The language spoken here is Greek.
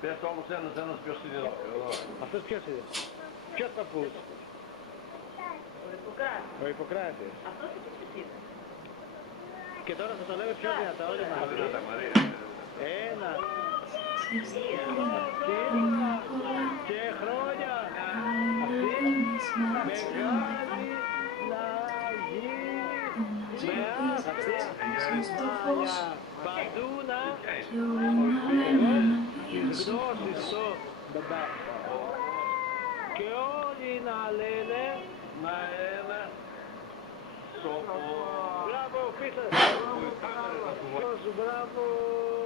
Πες όμως ένας ποιος είναι εδώ. Αυτός ποιος είναι? Ποιος παππούς? Ο Ιπποκράτης. Αυτός είναι. Και τώρα θα το λέμε πιο δυνατά όλοι μαζί. Ένα. Και χρόνια. Αυτή μεγάλη να γίνει. Παντού να γνώσεις το μπαμπά. Και όλοι να λένε να ένα σοφό. Μπράβο, πείτε! Μπράβο!